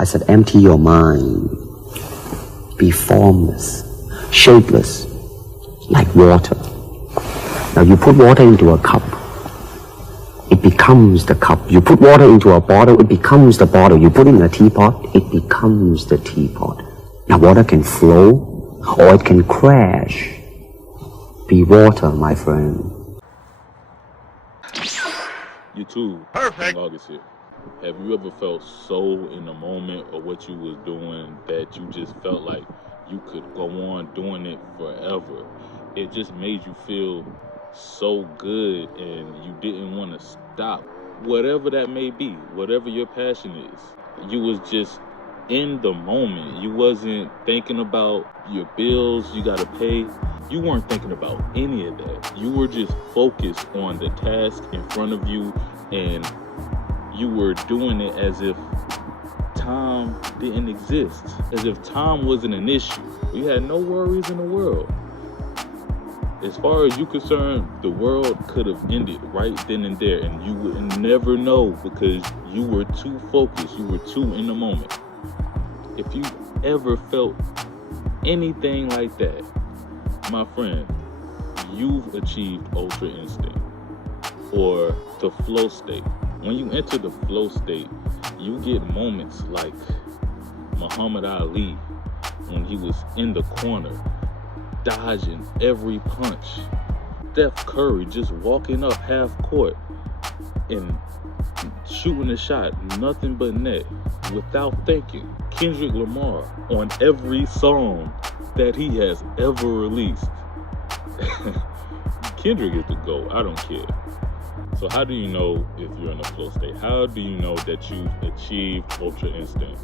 I said, empty your mind. Be formless, shapeless, like water. Now you put water into a cup, it becomes the cup. You put water into a bottle, it becomes the bottle. You put it in a teapot, it becomes the teapot. Now water can flow, or it can crash. Be water, my friend. You too. Perfect. August here. Have you ever felt so in the moment of what you was doing that you just felt like you could go on doing it forever? It just made you feel so good and you didn't want to stop. Whatever that may be, whatever your passion is, you was just in the moment. You wasn't thinking about your bills you gotta pay. You weren't thinking about any of that. You were just focused on the task in front of you, and you were doing it as if time didn't exist, as if time wasn't an issue. You had no worries in the world. As far as you concerned, the world could have ended right then and there, and you would never know because you were too focused, you were too in the moment. If you ever felt anything like that, my friend, you've achieved Ultra Instinct, or the flow state. When you enter the flow state, you get moments like Muhammad Ali when he was in the corner, dodging every punch. Steph Curry just walking up half court and shooting a shot, nothing but net, without thinking. Kendrick Lamar on every song that he has ever released. Kendrick is the GOAT, I don't care. So how do you know if you're in a flow state? How do you know that you've achieved Ultra Instinct?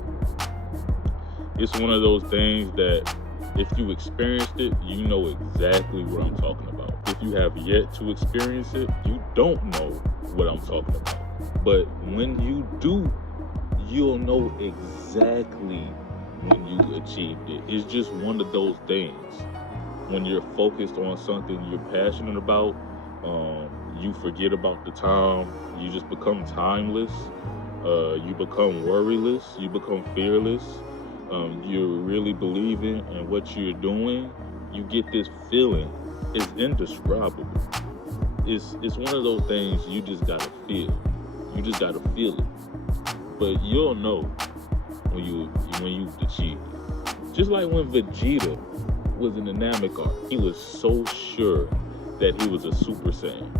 It's one of those things that if you experienced it, you know exactly what I'm talking about. If you have yet to experience it, you don't know what I'm talking about. But when you do, you'll know exactly when you achieved it. It's just one of those things. When you're focused on something you're passionate about, you forget about the time. You just become timeless. You become worryless. You become fearless. You're really believing in what you're doing. You get this feeling. It's indescribable. It's one of those things you just gotta feel. You just gotta feel it. But you'll know when you've achieved it. Just like when Vegeta was in the Namek arc, he was so sure that he was a Super Saiyan.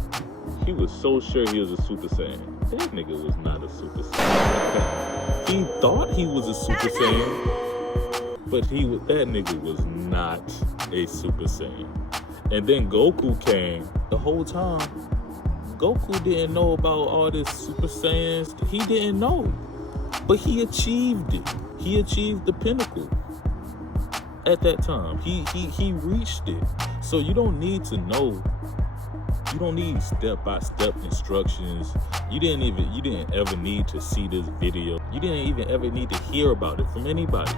He was so sure he was a Super Saiyan. That nigga was not a Super Saiyan. He thought he was a Super Saiyan, but that nigga was not a Super Saiyan. And then Goku came. The whole time, Goku didn't know about all this Super Saiyans. He didn't know. But he achieved it. He achieved the pinnacle at that time. He reached it. So you don't need to know. You don't need step-by-step instructions. You didn't ever need to see this video. You didn't even ever need to hear about it from anybody.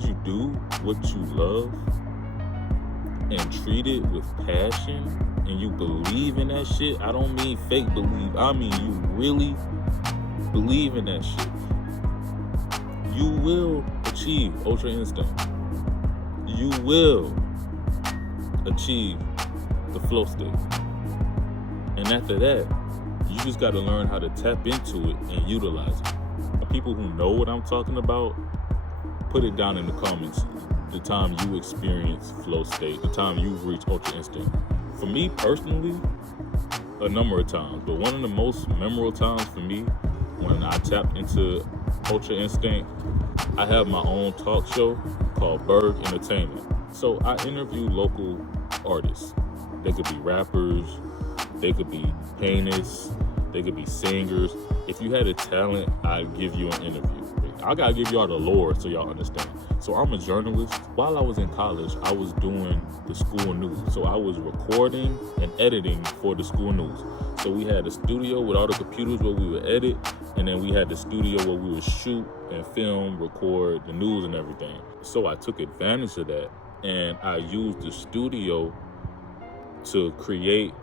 You do what you love and treat it with passion, and you believe in that shit. I don't mean fake believe. I mean you really believe in that shit. You will achieve Ultra Instinct. You will achieve the flow state. And after that, you just got to learn how to tap into it and utilize it. People who know what I'm talking about, put it down in the comments. The time you experience flow state, the time you've reached Ultra Instinct. For me personally, a number of times, but one of the most memorable times for me when I tapped into Ultra Instinct, I have my own talk show called Berg Entertainment. So I interview local artists. They could be rappers, they could be painters, they could be singers. If you had a talent, I'd give you an interview. I gotta give y'all the lore so y'all understand. So I'm a journalist. While I was in college, I was doing the school news. So I was recording and editing for the school news. So we had a studio with all the computers where we would edit, and then we had the studio where we would shoot and film, record the news and everything. So I took advantage of that, and I used the studio to create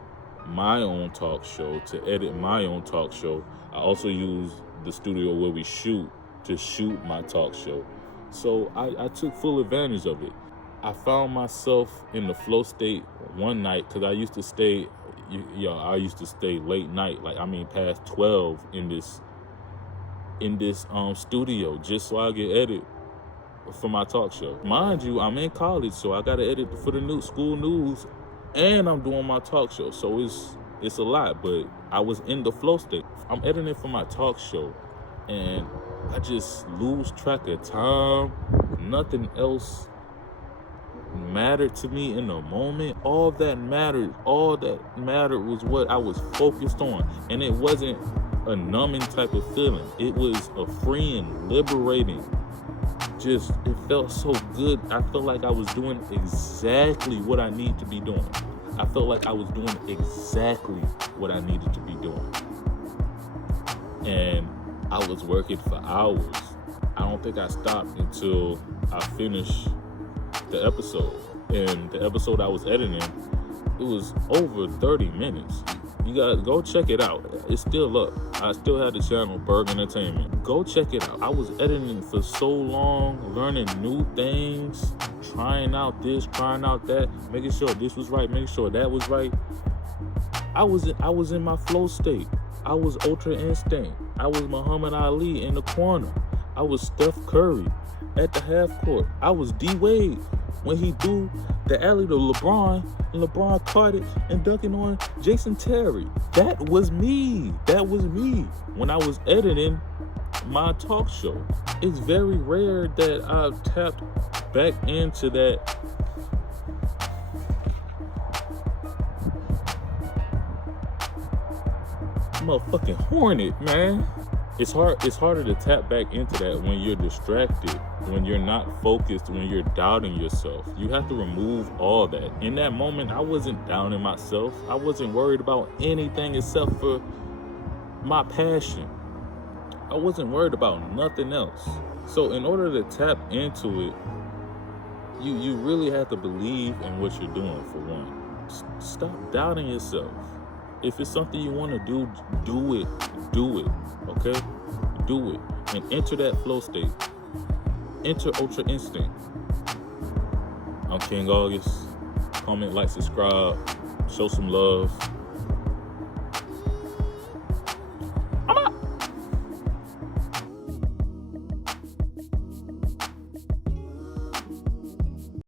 my own talk show, to edit my own talk show. I also used the studio where we shoot to shoot my talk show. So I took full advantage of it. I found myself in the flow state one night because I used to stay, I used to stay late night, past 12 in this studio just so I get edit for my talk show. Mind you, I'm in college, so I gotta edit for the school news, and I'm doing my talk show, so it's a lot. But I was in the flow state. I'm editing for my talk show, and I just lose track of time. Nothing else mattered to me in the moment. All that mattered was what I was focused on, and it wasn't a numbing type of feeling. It was a freeing, liberating. Just, it felt so good. I felt like I was doing exactly what I need to be doing. I felt like I was doing exactly what I needed to be doing. And I was working for hours. I don't think I stopped until I finished the episode. And the episode I was editing, it was over 30 minutes. You guys go check it out. It's still up. I still have the channel, Berg Entertainment. Go check it out. I was editing for so long, learning new things, trying out this, trying out that, making sure this was right, making sure that was right. I was in my flow state. I was Utra Instinct. I was Muhammad Ali in the corner. I was Steph Curry at the half court. I was D-Wade when he threw the alley to LeBron, and LeBron caught it and dunking on Jason Terry. That was me. That was me when I was editing my talk show. It's very rare that I've tapped back into that motherfucking hornet, man. It's harder to tap back into that when you're distracted, when you're not focused, when you're doubting yourself. You have to remove all that. In that moment, I wasn't doubting myself. I wasn't worried about anything except for my passion. I wasn't worried about nothing else. So in order to tap into it, you really have to believe in what you're doing, for one. Stop doubting yourself. If it's something you want to do, do it. Do it, okay? Do it. And enter that flow state. Enter Utra Instinct. I'm King August. Comment, like, subscribe. Show some love.